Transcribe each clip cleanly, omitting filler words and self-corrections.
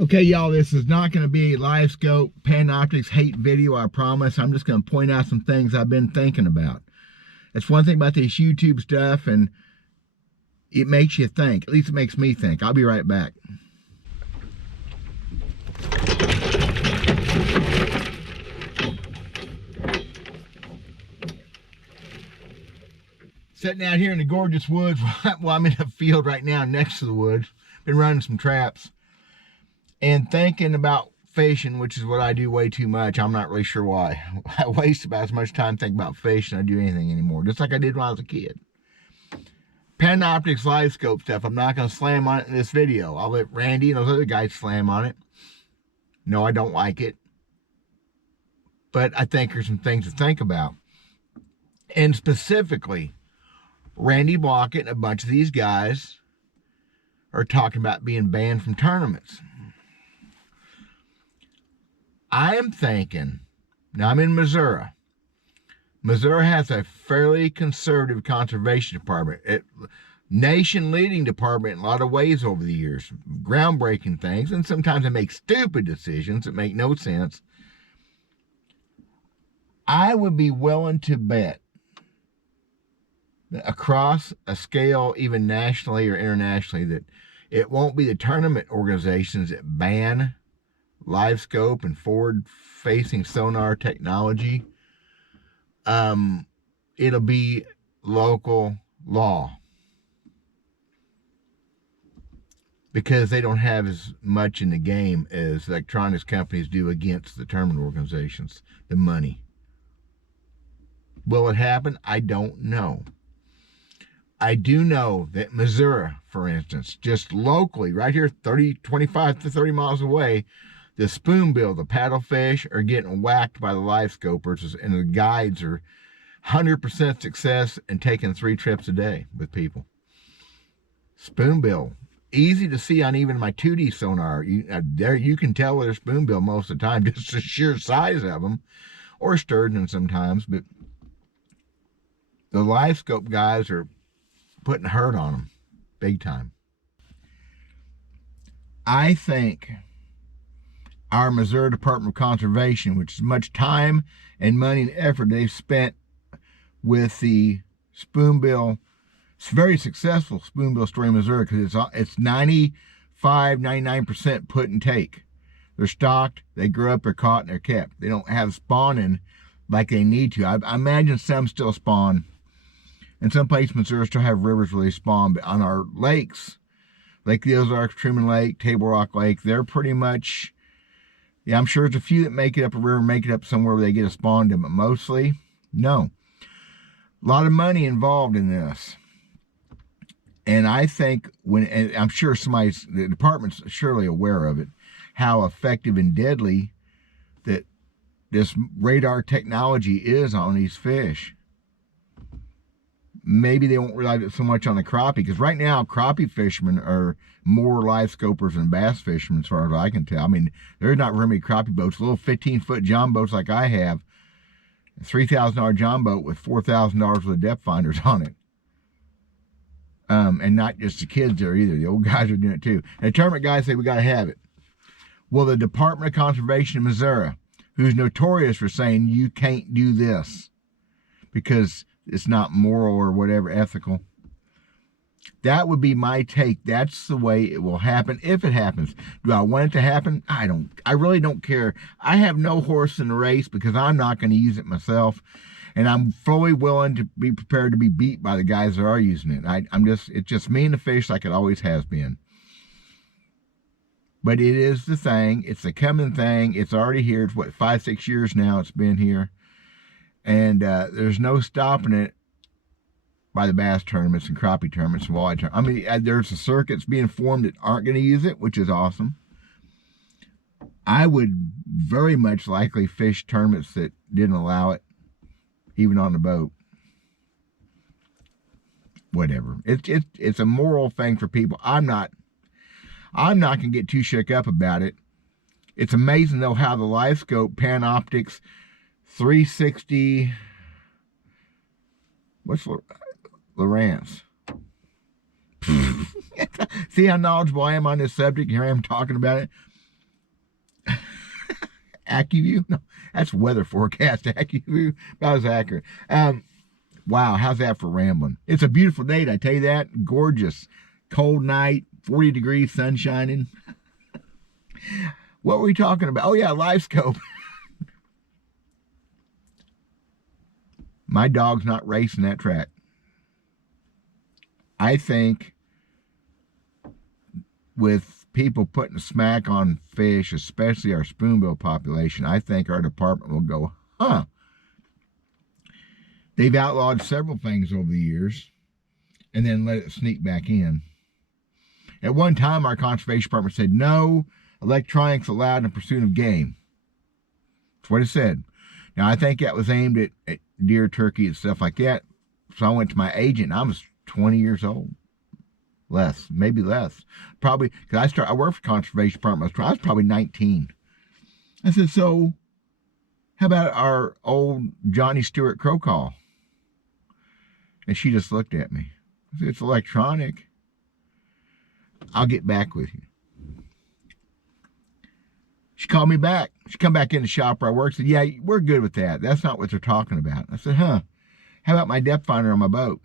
Okay, y'all, this is not going to be a Livescope Panoptics hate video, I promise. I'm just going to point out some things I've been thinking about. That's one thing about this YouTube stuff, and it makes you think. At least it makes me think. I'll be right back. Sitting out here in the gorgeous woods. Well, I'm in a field right now next to the woods. Been running some traps. And thinking about fishing, which is what I do way too much. I'm not really sure why. I waste about as much time thinking about fishing as I do anything anymore, just like I did when I was a kid. Panoptics Livescope stuff, I'm not going to slam on it in this video. I'll let Randy and those other guys slam on it. No, I don't like it. But I think there's some things to think about. And specifically, Randy Blockett and a bunch of these guys are talking about being banned from tournaments. I am thinking, now I'm in Missouri. Missouri has a fairly conservative conservation department. Nation-leading department in a lot of ways over the years. Groundbreaking things, and sometimes they make stupid decisions that make no sense. I would be willing to bet that across a scale, even nationally or internationally, that it won't be the tournament organizations that ban Livescope and forward-facing sonar technology. It'll be local law, because they don't have as much in the game as electronics companies do against the tournament organizations, the money. Will it happen? I don't know. I do know that Missouri, for instance, just locally, right here 25 to 30 miles away, the spoonbill, the paddlefish, are getting whacked by the Livescopers, and the guides are 100% success and taking 3 trips a day with people. Spoonbill, easy to see on even my 2D sonar. You can tell they're spoonbill most of the time, just the sheer size of them, or sturgeon sometimes. But the Livescope guys are putting hurt on them, big time. I think our Missouri Department of Conservation, which is much time and money and effort they've spent with the spoonbill, it's very successful spoonbill story in Missouri, because it's 99% put and take. They're stocked, they grow up, they're caught, and they're kept. They don't have spawning like they need to. I imagine some still spawn, and some places in Missouri still have rivers where they spawn, but on our lakes, Lake of the Ozarks, Truman Lake, Table Rock Lake, they're pretty much, yeah, I'm sure there's a few that make it up a river, make it up somewhere where they get a spawn to, but mostly, no. A lot of money involved in this. And I think and I'm sure the department's surely aware of it, how effective and deadly that this radar technology is on these fish. Maybe they won't rely so much on the crappie, because right now crappie fishermen are more Livescopers than bass fishermen, as far as I can tell. I mean, there's not very many crappie boats. Little 15-foot john boats like I have, a $3,000 john boat with $4,000 worth of depth finders on it. And not just the kids there either. The old guys are doing it too. And the tournament guys say we got to have it. Well, the Department of Conservation in Missouri, who's notorious for saying you can't do this because it's not moral or whatever, ethical. That would be my take. That's the way it will happen, if it happens. Do I want it to happen? I don't. I really don't care. I have no horse in the race, because I'm not going to use it myself, and I'm fully willing to be prepared to be beat by the guys that are using it. It's just me and the fish, like it always has been. But it is the thing. It's the coming thing. It's already here. It's what, 5-6 years now it's been here. And there's no stopping it by the bass tournaments and crappie tournaments and walleye tournaments. I mean, there's the circuits being formed that aren't going to use it, which is awesome. I would very much likely fish tournaments that didn't allow it, even on the boat. Whatever. It's a moral thing for people. I'm not going to get too shook up about it. It's amazing, though, how the Livescope Panoptics 360, what's Lowrance? See how knowledgeable I am on this subject? Here I am talking about it. AccuView? No, that's weather forecast. AccuView, about as accurate. Wow, how's that for rambling? It's a beautiful day, I tell you that. Gorgeous. Cold night, 40 degrees, sun shining. What were we talking about? Oh, yeah, Livescope. My dog's not racing that track. I think with people putting a smack on fish, especially our spoonbill population, I think our department will go, huh. They've outlawed several things over the years and then let it sneak back in. At one time, our conservation department said, no electronics allowed in the pursuit of game. That's what it said. Now, I think that was aimed at deer, turkey, and stuff like that. So I went to my agent, and I was 20 years old. Less, maybe less. Probably, because I worked for the conservation department. I was probably 19. I said, so how about our old Johnny Stewart crow call? And she just looked at me. I said, it's electronic. I'll get back with you. She called me back. She come back in the shop where I work. Said, yeah, we're good with that. That's not what they're talking about. I said, huh. How about my depth finder on my boat?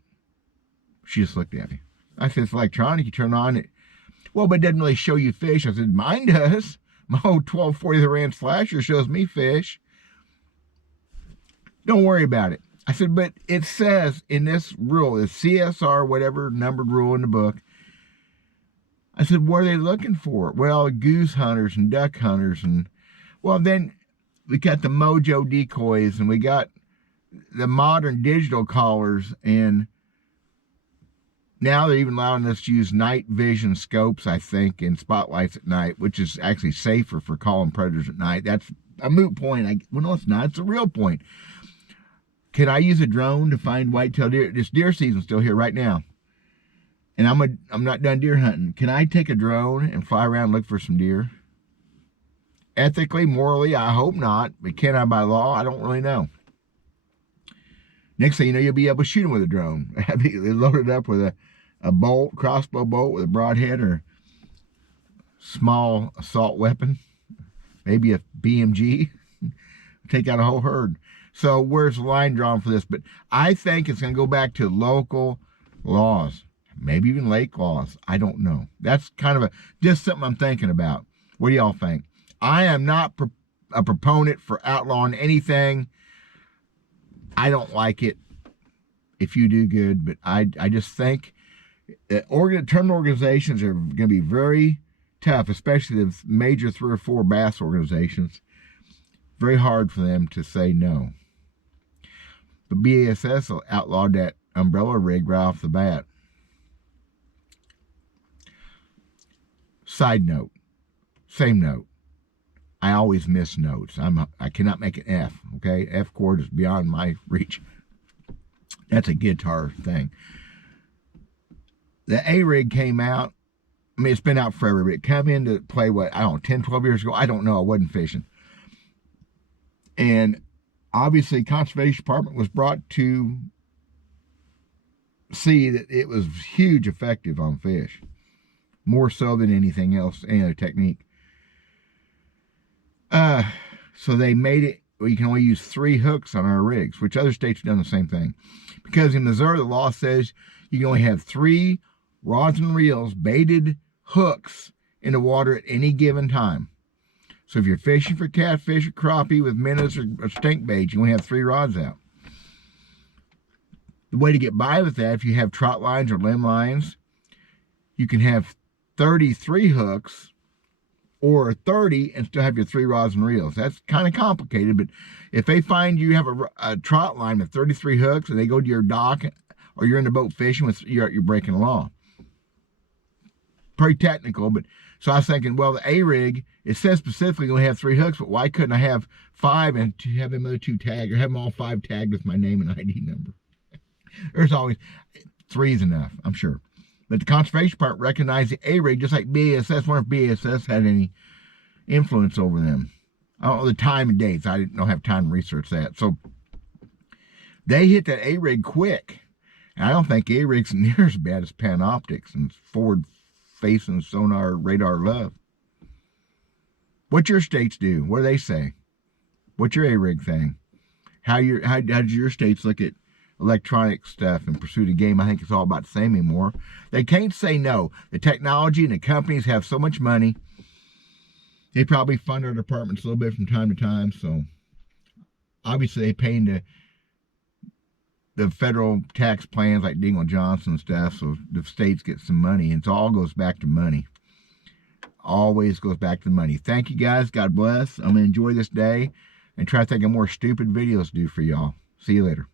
She just looked at me. I said, it's electronic. You turn on it. Well, but it doesn't really show you fish. I said, mine does. My old 1240 Rand flasher shows me fish. Don't worry about it. I said, but it says in this rule, the CSR, whatever numbered rule in the book. I said, what are they looking for? Well, goose hunters and duck hunters. And, well, then we got the Mojo decoys and we got the modern digital collars. And now they're even allowing us to use night vision scopes, I think, and spotlights at night, which is actually safer for calling predators at night. That's a moot point. Well, no, it's not. It's a real point. Can I use a drone to find whitetail deer? This deer season's still here right now. And I'm not done deer hunting. Can I take a drone and fly around and look for some deer? Ethically, morally, I hope not. But can I by law? I don't really know. Next thing you know, you'll be able to shoot them with a drone. They loaded up with a bolt, crossbow bolt with a broadhead or small assault weapon. Maybe a BMG. Take out a whole herd. So where's the line drawn for this? But I think it's going to go back to local laws. Maybe even lake laws. I don't know. That's kind of just something I'm thinking about. What do y'all think? I am not a proponent for outlawing anything. I don't like it. If you do, good. But I just think that terminal organizations are going to be very tough, especially the major 3 or 4 bass organizations. Very hard for them to say no. But BASS outlawed that umbrella rig right off the bat. Side note, same note. I always miss notes. I cannot make an F, okay? F chord is beyond my reach. That's a guitar thing. The A-rig came out. I mean, it's been out forever, but it came into play, what, I don't know, 10, 12 years ago? I don't know. I wasn't fishing. And obviously, Conservation Department was brought to see that it was huge effective on fish. More so than anything else, any other technique. So they made it where you can only use 3 hooks on our rigs, which other states have done the same thing. Because in Missouri, the law says you can only have 3 rods and reels, baited hooks in the water at any given time. So if you're fishing for catfish or crappie with minnows or stink bait, you only have 3 rods out. The way to get by with that, if you have trot lines or limb lines, you can have 33 hooks or 30 and still have your 3 rods and reels. That's kind of complicated, but if they find you have a trot line with 33 hooks and they go to your dock or you're in the boat fishing, you're breaking the law. Pretty technical, but so I was thinking, well, the A-rig, it says specifically you only have 3 hooks, but why couldn't I have 5 and have them other 2 tagged, or have them all 5 tagged with my name and ID number? There's always 3 is enough, I'm sure. But the Conservation Department recognized the A-rig just like BASS. I wonder if BASS had any influence over them. I don't know the time and dates. I don't have time to research that. So they hit that A-rig quick. And I don't think A-rig's near as bad as Panoptics and forward-facing sonar radar love. What your states do? What do they say? What's your A-rig thing? How does your states look at electronic stuff and pursue the game? I think it's all about the same anymore. They can't say no. The technology and the companies have so much money. They probably fund our departments a little bit from time to time, so obviously they pay into the federal tax plans like Dingell Johnson and stuff, so the states get some money, and it all goes back to money. Always goes back to the money. Thank you guys. God bless. I'm going to enjoy this day and try to think of more stupid videos to do for y'all. See you later.